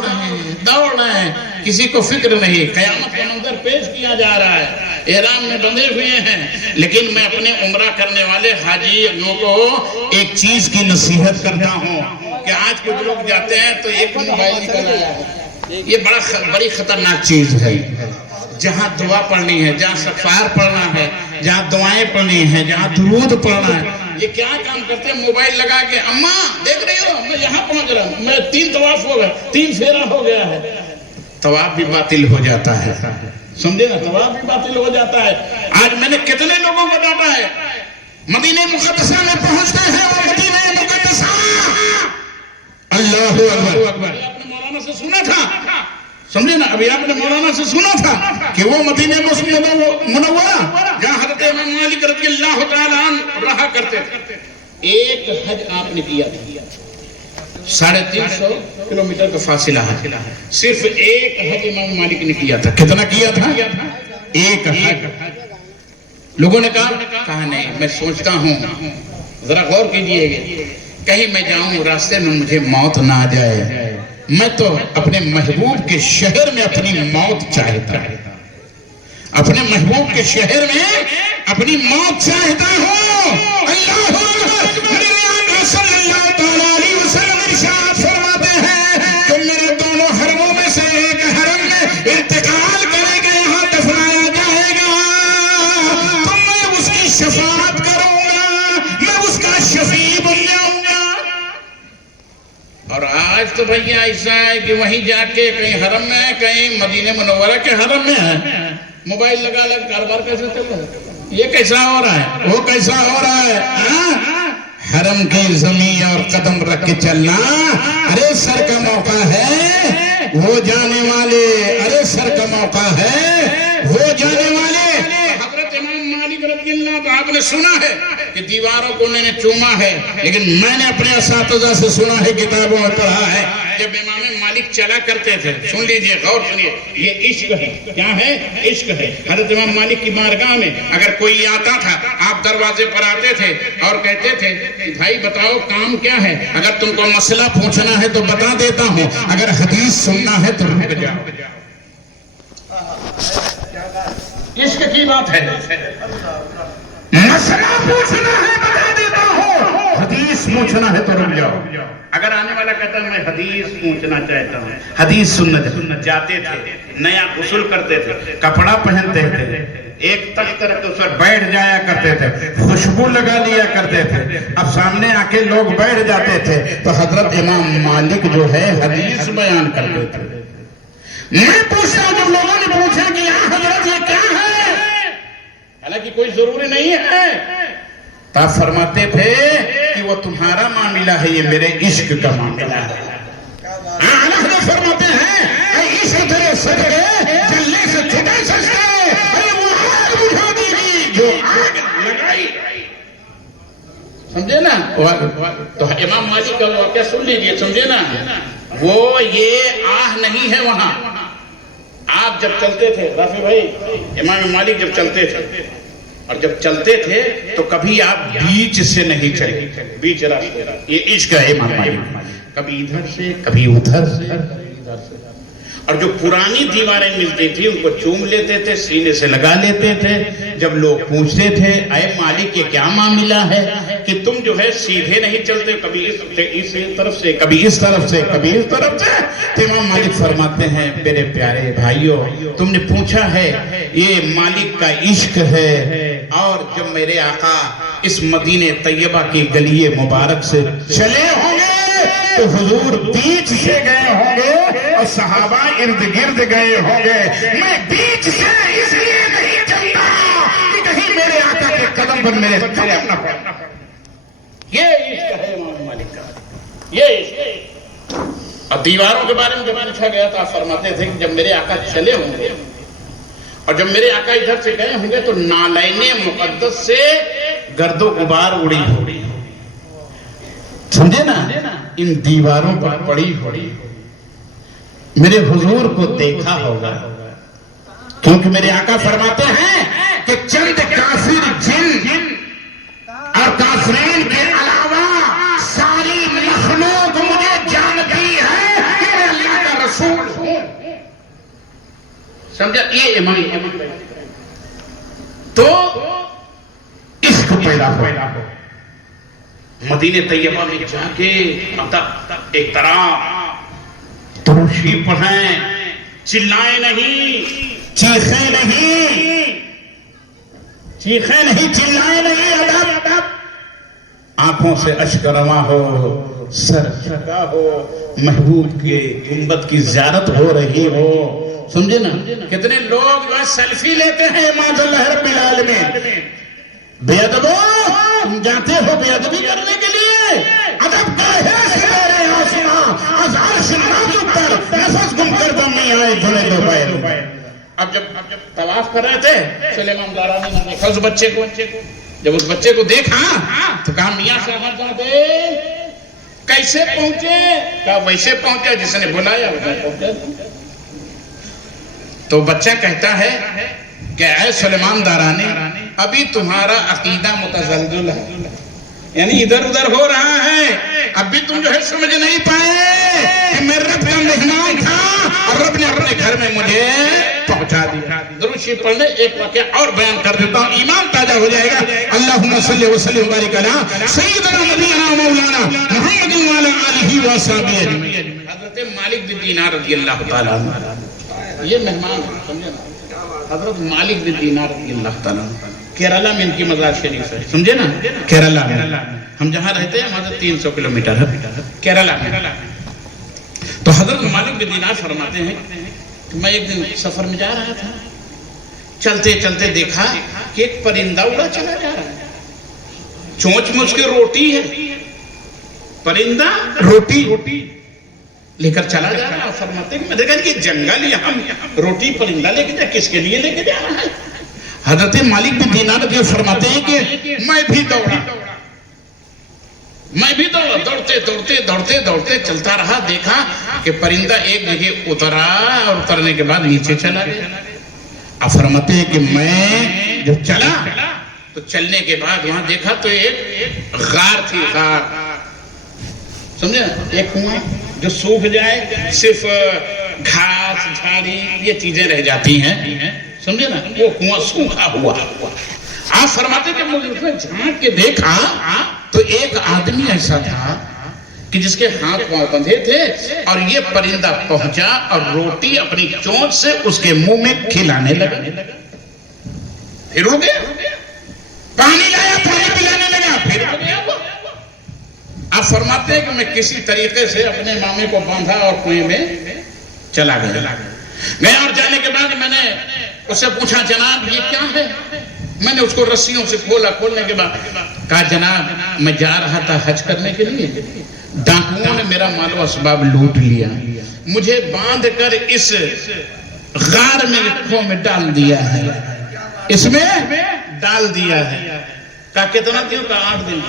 رہے ہیں، کسی کو فکر نہیں، قیامت کا منظر پیش کیا جا رہا ہے، احرام میں بندھے ہوئے ہیں۔ لیکن میں اپنے عمرہ کرنے والے حاجیوں کو ایک چیز کی نصیحت کرتا ہوں کہ آج کچھ لوگ جاتے ہیں تو ایک موبائل نکل آیا ہے، یہ بڑی خطرناک چیز ہے۔ جہاں دعا پڑھنی ہے، جہاں استغفار پڑھنا ہے، جہاں دعائیں پڑھنی ہیں، جہاں درود پڑھنا ہے، یہ کیا کام کرتے ہیں؟ موبائل لگا کے اماں دیکھ رہی ہو میں یہاں پہنچ رہا ہوں، میں 3 طواف ہو گئے، 3 پھیرا ہو گیا ہے، طواف بھی باطل ہو جاتا ہے، سمجھے نا؟ طواف بھی باطل ہو جاتا ہے۔ آج میں نے کتنے لوگوں کو ڈانٹا ہے، مدینہ مقدسہ میں پہنچتے ہیں اور مدینہ مقدسہ اللہ اکبر، آپ نے مولانا سے سنا تھا، سمجھے نا؟ ابھی آپ نے مولانا سے سنا تھا کہ وہ مدینہ منورہ جہاں حضرت امام مالک رضی اللہ تعالیٰ عنہ رہا کرتے تھے، ایک حج آپ نے کیا تھا، 350 کلومیٹر کا فاصلہ ہے، صرف ایک حج امام مالک نے کیا تھا۔ کتنا کیا تھا؟ ایک حج۔ لوگوں نے کہا نہیں، میں سوچتا ہوں، ذرا غور کیجئے گا، کہیں میں جاؤں راستے میں مجھے موت نہ آ جائے، میں تو اپنے محبوب کے شہر میں اپنی موت چاہتا ہوں، اپنے محبوب کے شہر میں اپنی موت چاہتا ہوں۔ اللہ اکبر۔ میرے آقا صلی اللہ تعالیٰ علیہ وسلم ارشاد فرماتے ہیں کہ میرے دونوں حرموں میں سے ایک حرم میں انتقال کرے گا، یہاں دفنایا جائے گا، تو میں اس کی شفاعت کروں گا، میں اس کا شفیع بن جاؤں گا۔ اور آج تو بھیا ایسا ہے کہ وہیں جا کے کہیں حرم میں ہے، کہیں مدینہ منورہ کے حرم میں ہے، موبائل لگا لگ کاروبار کیسے چل رہا ہے؟ یہ کیسا ہو رہا ہے؟ وہ کیسا ہو رہا ہے؟ حرم کی زمین اور قدم رکھ کے چلنا، ارے سر کا موقع ہے وہ جانے والے، ارے سر کا موقع ہے وہ جانے والے۔ حضرت امام مالک رضی اللہ تو آپ نے سنا ہے کہ دیواروں کو انہوں نے چوما ہے، لیکن میں نے اپنے اساتذہ سے سنا ہے، کتابوں میں پڑھا ہے، جب امام مالک چلا کرتے تھے، سن لیجئے، غور سنیے، یہ عشق ہے، کیا ہے؟ عشق ہے۔ حضرت امام مالک کی بارگاہ میں اگر کوئی آتا تھا، آپ دروازے پر آتے تھے اور کہتے تھے بھائی بتاؤ کام کیا ہے، اگر تم کو مسئلہ پوچھنا ہے تو بتا دیتا ہوں، اگر حدیث سننا ہے تو رک جاؤ۔ عشق کی بات ہے، مسئلہ پوچھنا ہے بتا دیتا ہوں، حدیث پوچھنا ہے تو رک جاؤ۔ اگر آنے والا کہتا ہے میں حدیث پوچھنا چاہتا ہوں، حدیث سننا جاتے تھے، نیا غسل کرتے تھے، کپڑا پہنتے تھے، ایک تخت رکھ اس پر بیٹھ جایا کرتے تھے، خوشبو لگا لیا کرتے تھے، اب سامنے آ کے لوگ بیٹھ جاتے تھے تو حضرت امام مالک جو ہے حدیث بیان کرتے تھے۔ میں پوچھتا ہوں، جب لوگوں نے پوچھا کہ حضرت یہ کیا ہے، حالانکہ کوئی ضروری نہیں ہے، تب فرماتے تھے کہ وہ تمہارا معاملہ ہے، یہ میرے عشق کا معاملہ ہے۔ اللہ فرماتے ہیں اے عشق تیرے صدقے جلنے سے چھٹا سکتا ہے، اے وہ آگ بجھا دی جو آگ لگائی، سمجھے نا؟ تو امام مالک کا واقعہ سن لیجئے، سمجھے نا؟ وہ یہ آہ نہیں ہے وہاں۔ آپ جب چلتے تھے رافی بھائی، امام مالک جب چلتے تھے اور جب چلتے تھے تو کبھی آپ بیچ سے نہیں چلے، بیچ راستے، یہ عشق ہے امام مالک، کبھی ادھر سے کبھی ادھر سے، اور جو پرانی دیواریں ملتی تھی ان کو چوم لیتے تھے، سینے سے لگا لیتے تھے۔ جب لوگ پوچھتے تھے اے مالک یہ کیا معاملہ ہے کہ تم جو ہے سیدھے نہیں چلتے، کبھی اس طرف سے کبھی اس طرف سے کبھی اس طرف سے، تو امام مالک فرماتے ہیں میرے پیارے بھائیوں، تم نے پوچھا ہے یہ مالک کا عشق ہے، اور جب میرے آقا اس مدینہ طیبہ کی گلی مبارک سے چلے ہوں گے تو حضور بیچ سے گئے ہوں گے اور صحابہ ارد گرد گئے ہوں گے۔ میں بیچ سے اس لیے نہیں چلتا کہ کہیں میرے آقا کے قدم پر میرے قدم نہ پڑے۔ یہ عشق ہے امام مالک کا، یہ عشق۔ اور دیواروں کے بارے میں جب پوچھا گیا تو آپ فرماتے تھے کہ جب میرے آقا چلے ہوں گے اور جب میرے آقا ادھر سے گئے ہوں گے تو نالین مقدس سے گرد و غبار اڑی ہوگی، سمجھے نا؟ ان دیواروں پر پڑی ہوئی میرے حضور کو دیکھا ہوگا، کیونکہ میرے آقا فرماتے ہیں کہ چند کافر جن اور کافرین کے علاوہ ساری مخلوق مجھے جانتی ہے کہ میں اللہ کا رسول ہوں، سمجھا؟ یہ امام تو عشق پیدا ہو، مدینہ طیبہ میں جا کے ایک طرح تروشی پڑھیں، چلائیں نہیں، چیخے نہیں، چیخے نہیں، چلائے نہیں، ادب آنکھوں سے اشک رواں ہو، سر جھکا ہو، محبوب کے گنبد کی زیارت ہو رہی ہو. سمجھے نا؟ کتنے لوگ جو ہے سیلفی لیتے ہیں ماذ اللہ رب العالمین. بے ادبو، تم جاتے ہو بے ادبی کرنے کے لیے؟ ادب کا ہے سیرے آسمان از عرش نازک پر نفس گم کر دم نہیں آئے دھلے دو پائے. اب جب طواف کر رہے تھے سلیمان دارانی نے دیکھا اس بچے کو. جب اس بچے کو دیکھا تو کہا میاں صاحب زادے کیسے پہنچے؟ کہا ویسے پہنچے جس نے بلایا ویسے پہنچے. تو بچہ کہتا ہے کہ اے سلیمان دارانی ابھی تمہارا عقیدہ متزلزل ہے، یعنی ادھر ادھر ہو رہا ہے. ابھی تم جو ہے سمجھ نہیں پائے کہ میں رب کا مہمان تھا اور رب نے اپنے گھر میں مجھے پہنچا دیا. درود شریف پڑھ لیں. ایک واقعہ اور بیان کر دیتا ہوں، ایمان تازہ ہو جائے گا. اللہم صلی وسلم وبارک علی سیدنا نبینا مولانا محمد وعلی آلہ وصحبہ اجمعین. حضرت مالک بن دینار رضی اللہ تعالیٰ عنہ یہ مہمان ہیں، سمجھے نا؟ حضرت مالک بن دینار رضی اللہ تعالیٰ عنہ کیرالہ میں ان کی مزار شریف ہے، سمجھے نا؟ کیرالہ میں ہم جہاں رہتے ہیں وہاں سے 300 کلومیٹر ہے کیرالہ میں. تو حضرت مالک بن دینار فرماتے ہیں کہ میں ایک دن سفر میں جا رہا تھا، چلتے چلتے دیکھا کہ ایک پرندہ اڑا چلا جا رہا ہے، چونچ میں اس کی روٹی ہے، پرندہ روٹی لے کر چلا جا رہا ہے. فرماتے ہیں کہ میں دیکھا کہ جنگل یہاں روٹی پرندہ لے کے جا، کس کے لیے لے کے جا رہا ہے؟ حضرت مالک بن دینار فرماتے ہیں کہ میں بھی دوڑا، دوڑتے چلتا رہا. دیکھا کہ پرندہ ایک جگہ اترا اور اترنے کے بعد نیچے چلا گیا. اب فرماتے ہیں کہ میں جب چلا تو چلنے کے بعد وہاں دیکھا تو ایک غار تھی، غار سمجھے نا؟ ایک کنواں جو سوکھ جائے، صرف گھاس جھاڑی یہ چیزیں رہ جاتی ہیں، سمجھے نا؟ وہ کنواں سوکھا ہوا. آپ فرماتے کہ مجھے اس میں جھانک کے دیکھا تو ایک آدمی ایسا تھا کہ جس کے ہاتھ پاؤں بندھے تھے اور یہ پرندہ پہنچا اور روٹی اپنی چونچ سے اس کے منہ میں کھلانے لگا. پھر ہو گیا، پانی لایا، پانی پلانے لگا، پھر ہو گیا. آپ فرماتے ہیں کہ میں کسی طریقے سے اپنے مامے کو باندھا اور کنویں میں چلا گیا اور جانے کے بعد میں نے اس سے پوچھا جناب یہ کیا ہے؟ میں نے اس کو رسیوں سے کھولا. کھولنے کے بعد کہا جناب میں جا رہا تھا حج کرنے کے لیے، ڈاکوؤں نے میرا مال و اسباب لوٹ لیا، مجھے باندھ کر اس غار میں کھو میں ڈال دیا ہے، اس میں ڈال دیا ہے. کہا کتنا دن؟ کا 8 دن.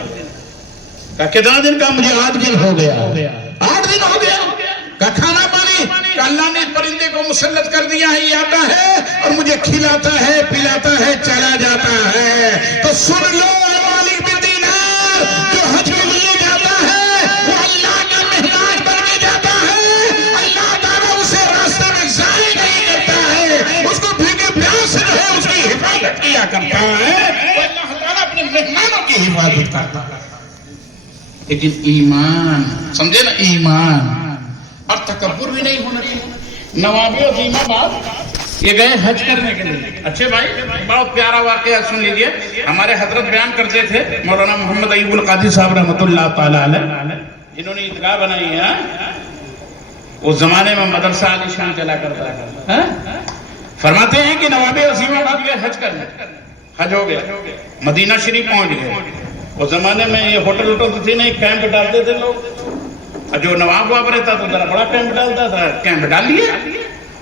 کہا کتنا دن؟ کا مجھے 8 دن ہو گیا. 8 دن ہو گیا. کہا کھانا پانی؟ کہ اللہ نے پرندے کو مسلط کر دیا ہے، یہ آتا ہے اور مجھے کھلاتا ہے پلاتا ہے چلا جاتا ہے. تو سن لو مالک بن دینار، جو حج کے لیے جاتا ہے وہ اللہ کا مہمان بن کے جاتا ہے. اللہ تعالیٰ اسے راستہ میں ضائع نہیں کرتا ہے، اس کو بھوکے پیاس سے جو ہے اس کی حفاظت کیا کرتا ہے. اللہ تعالیٰ اپنے مہمانوں کی حفاظت کرتا ہے. لیکن ایمان، سمجھے نا؟ ایمان اور تکبر بھی نہیں ہونا چاہیے. نواب عظیم آباد یہ گئے حج کرنے کے لیے. اچھے بھائی بہت پیارا واقعہ سن لیجئے. ہمارے حضرت بیان کرتے تھے مولانا محمد ایوب القادری صاحب رحمۃ اللہ تعالی علیہ، جنہوں نے عیدگاہ بنائی ہے. اس زمانے میں مدرسہ علی شان چلا کرتا ہے. فرماتے ہیں کہ نواب عظیم آباد گئے حج کرنے، حج ہو گیا، مدینہ شریف پہنچ گئے. اس زمانے میں یہ ہوٹل تو تھی نہیں، کیمپ ڈالتے تھے لوگ. جو نواب وہاں رہتا تو ذرا بڑا کیمپ ڈالتا تھا. کیمپ ڈال لیے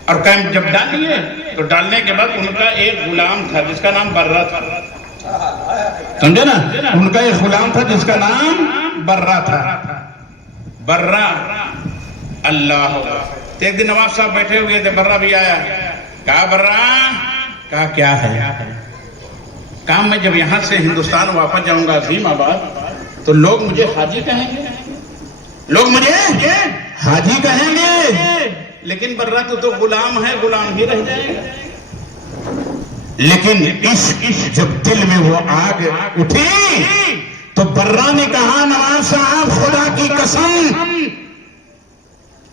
اور کیمپ جب ڈال لیے تو ڈالنے کے بعد ان کا ایک غلام تھا جس کا نام برہ تھا. سمجھے نا؟ ان کا ایک غلام تھا جس کا نام برہ تھا. برہ اللہ. ایک دن نواب صاحب بیٹھے ہوئے تھے، برہ بھی آیا. کہا برہ، کہا کیا ہے؟ کہا میں جب یہاں سے ہندوستان واپس جاؤں گا عظیم آباد تو لوگ مجھے حاجی کہیں گے، لوگ مجھے حاجی کہیں گے. لیکن برہ تو غلام ہے، غلام ہی رہ جائے گا. لیکن جب دل میں وہ آگ اٹھی تو برہ نے کہا نواب صاحب خدا کی قسم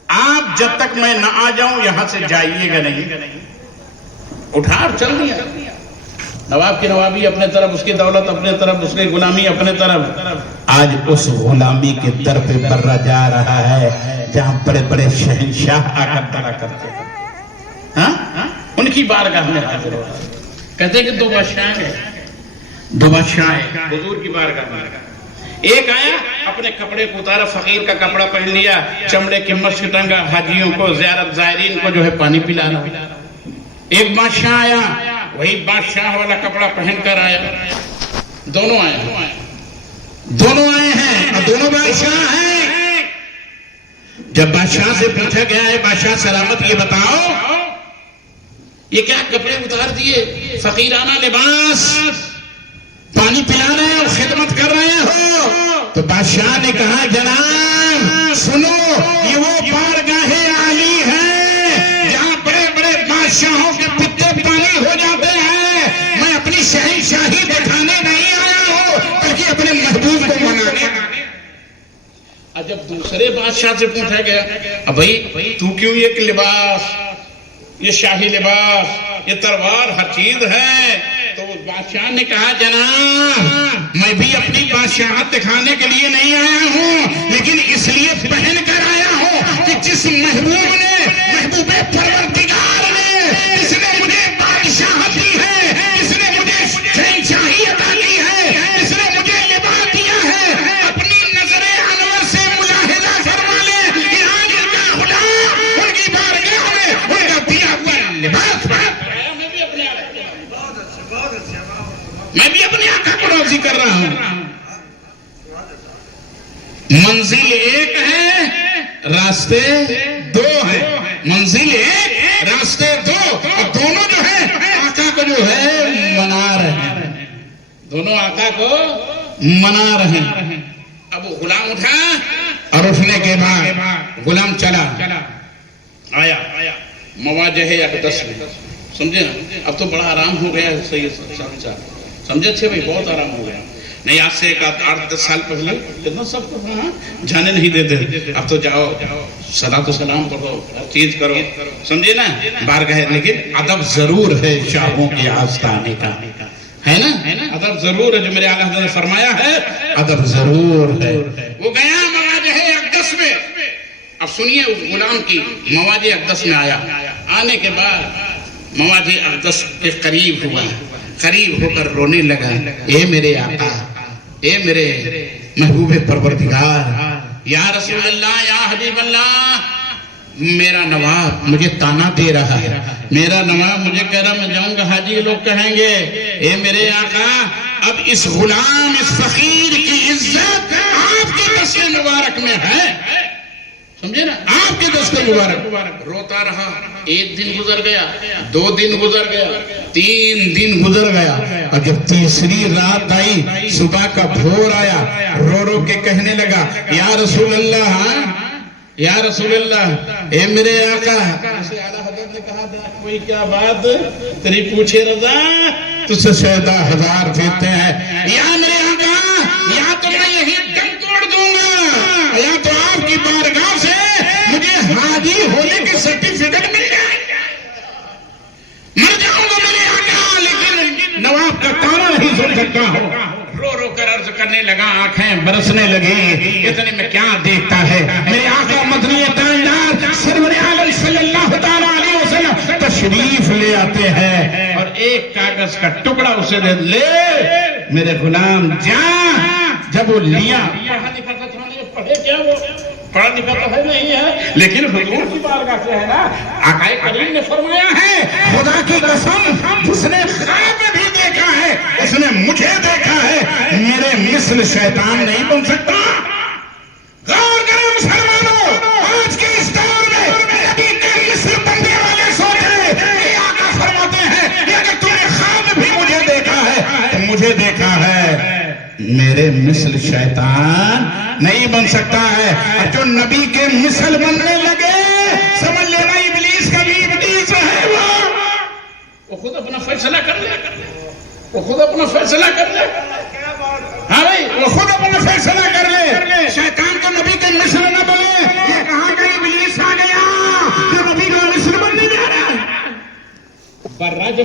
آپ جب تک میں نہ آ جاؤں یہاں سے جائیے گا نہیں. اٹھا اور چل دیا. نواب کی نوابی اپنے طرف, اس کی دولت اپنے طرف, اس کی غلامی اپنے طرف. آج اس غلامی کے در پہ برا جا رہا ہے جہاں بڑے بڑے شہنشاہ آ کر درا کرتے ہیں. ہاں ان کی بارگاہ میں حاضر ہو رہا ہے. کہتے ہیں کہ دو بادشاہ ہیں, دو بادشاہ ہیں حضور کی بارگاہ میں. ایک آیا اپنے کپڑے کو اتارا, فقیر کا کپڑا پہن لیا, چمڑے کے مشک ٹنگا, حاجیوں کو زیارت زائرین کو جو ہے پانی پلانا. ایک بادشاہ آیا, وہی بادشاہ والا کپڑا پہن کر آیا. دونوں آئے ہیں اور دونوں بادشاہ ہیں. جب بادشاہ سے پوچھا گیا ہے بادشاہ سلامت یہ بتاؤ یہ کیا کپڑے اتار دیے, فقیرانہ لباس, پانی پلا رہے ہیں اور خدمت کر رہے ہو؟ تو بادشاہ نے کہا جناب سنو, یہ وہ بارگاہ عالی ہے جہاں بڑے بڑے بادشاہوں کے پتے پانی ہو جاتے ہیں. میں اپنی شہنشاہی دکھانے نہیں آیا ہوں بلکہ اپنے محبوب کو منانے. جب دوسرے بادشاہ سے پوچھا گیا بھائی تو کیوں یہ لباس, یہ شاہی لباس, یہ تلوار, ہر چیز ہے, تو بادشاہ نے کہا جناب میں بھی اپنی بادشاہت دکھانے کے لیے نہیں آیا ہوں لیکن اس لیے پہن کر آیا ہوں کہ جس محبوب نے, محبوب پروردگار نے, جس نے مجھے بادشاہت دی ہے, جس نے مجھے شہنشاہی عطا کی ہے, جس نے مجھے لباس دیا ہے, اپنی نظر انور سے ملاحظہ فرما لے کہ آج ان کا غلام ان کی بارگاہ میں ان کا دیا ہوا لباس میں بھی اپنے آقا کو راضی کر رہا ہوں. منزل ایک ہے, راستے دو ہیں. منزل ایک, راستے دو, اور دونوں جو ہے آقا کو جو ہے منا رہے ہیں, دونوں آقا کو منا رہے ہیں. اب وہ غلام اٹھا اور اٹھنے کے بعد غلام چلا آیا مواجہ اقدس میں. سمجھے نا, اب تو بڑا آرام ہو گیا ہے. صحیح سمجھے اچھے بھائی, بہت آرام ہو گیا. نہیں آج سے ایک 8-10 سال پہلے کتنا سب کو جانے نہیں دیتے. اب تو جاؤ صلاۃ و سلام پڑھو, چیز کرو, سمجھے نا بارگاہ. لیکن ادب ضرور ہے شاہوں کے آستانے کا, ہے نا, ادب ضرور ہے جو میرے اعلیٰ حضرت نے فرمایا ہے, ادب ضرور ہے. وہ گیا مواجہ اقدس میں. اب سنیے اس غلام کی, مواجہ اقدس میں آیا. آنے کے بعد مواجہ اقدس کے قریب ہوا, قریب ہو کر رونے لگا. اے میرے آقا, اے میرے محبوب پروردگار, یا رسول اللہ, یا حبیب اللہ, میرا نواب مجھے تانا دے رہا ہے, میرا نواب مجھے کہہ رہا میں جاؤں گا حاجی لوگ کہیں گے. اے میرے آقا اب اس غلام, اس فقیر کی عزت آپ کے دست مبارک میں ہے. سمجھے نا, آپ کے دست مبارک. روتا رہا. ایک دن گزر گیا, 2 دن گزر گیا, 3 دن گزر گیا, اور جب تیسری رات آئی, صبح کا بھور آیا, رو رو کے کہنے لگا یا رسول اللہ, یا رسول اللہ, اے میرے آقا. اعلیٰ حضرت نے کہا کوئی کیا بات تیری پوچھے رضا, تجھ سے 1000 پھرتے ہیں. یا میرے آقا, یا تو میں یہی دم توڑ دوں گا, یا تو آپ کی بارگاہ سے مجھے حاجی ہونے کی سرٹیفکیٹ مل جائے, مر جاؤں گا میرے آقا, لیکن نواب کا تانا نہیں سن سکتا ہوں. رو رو کر عرض کرنے لگا, آنکھیں برسنے لگی. اتنے میں کیا دیکھتا ہے میرے آقا مدنی تاجدار سرور عالم صلی اللہ تعالیٰ علیہ وسلم تشریف لے آتے ہیں اور ایک کاغذ کا ٹکڑا اسے دے, لے میرے غلام جا. جب وہ لیا, پڑھے کیا وہ پڑھا لکھا تو ہے نہیں ہے, لیکن حضور کی بارگاہ سے ہے نا. آقا کریم نے فرمایا ہے خدا کی قسم جس نے خواب میں بھی دیکھا ہے اس نے مجھے دیکھا ہے, میرے مثل شیطان نہیں بن سکتا. غور کریں مسلمانوں, آج کے اس دور میں نبی کے مثل بننے والے سوچے. یہ آقا فرماتے ہیں کہ اگر تم نے خواب میں بھی مجھے دیکھا ہے تو مجھے دیکھا ہے, میرے مثل شیطان نہیں بن سکتا ہے. اور جو نبی کے مثل بننے لگے سمجھ لینا ابلیس کا بھی ابلیس ہے. وہ خود اپنا فیصلہ کر لے, وہ خود اپنا فیصلہ کر لے. ہاں بھائی, وہ خود اپنا فیصلہ کر لے. شیطان کو نبی کے مثل نہ بنے. یہ کہاں کا ابلیس آ گیا جو نبی کا مثل بننے جا رہا ہے. برہ جو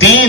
3